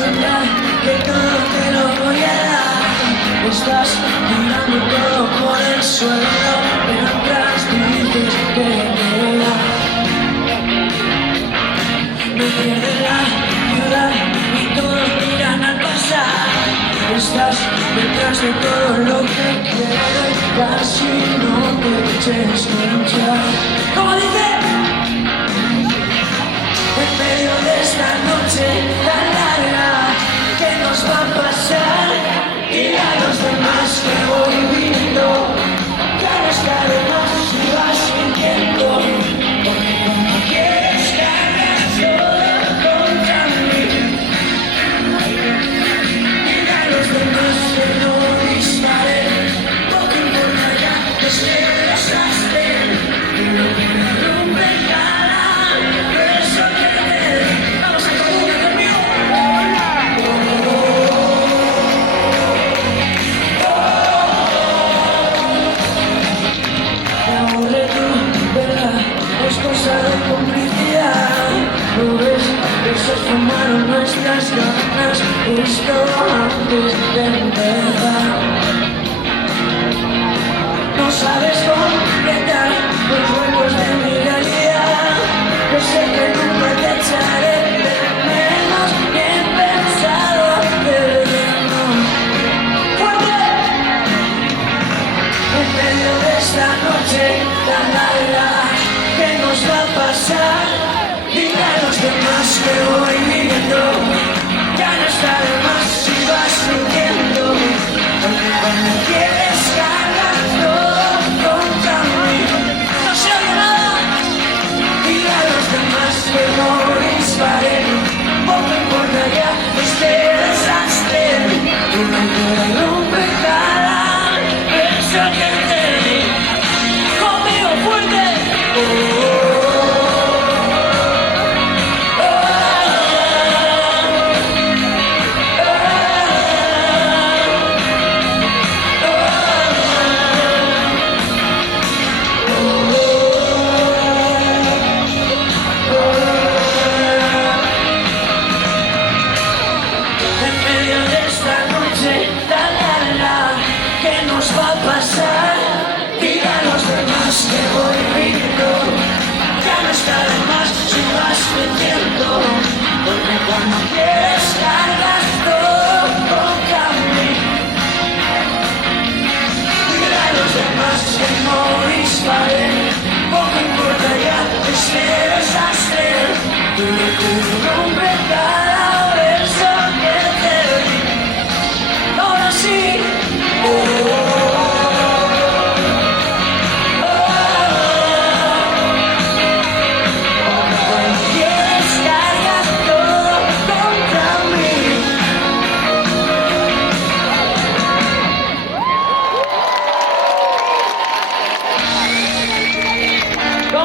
señal que todo te lo voy a dar. Estás tirando todo por el suelo, mientras dices que queda. Me pierde la ciudad y todos miran al pasar. Estás detrás de todo lo que quiero y casi no te eches escuchar. ¿Cómo dice? En medio de esta noche tan larga, ¿qué nos va a pasar? Y a los demás que voy viendo, cada cadenas y vas mintiendo. Porque como quieres cargar todo contra mí, y a los demás que no disparen, no te importa ya que se desastre, pero que me rompe cara, eso que te vamos a comer conmigo. Me aburre tu verdad, es cosa de complicidad. ¿No ves? Que se fumaron nuestras ganas, esto antes de empezar.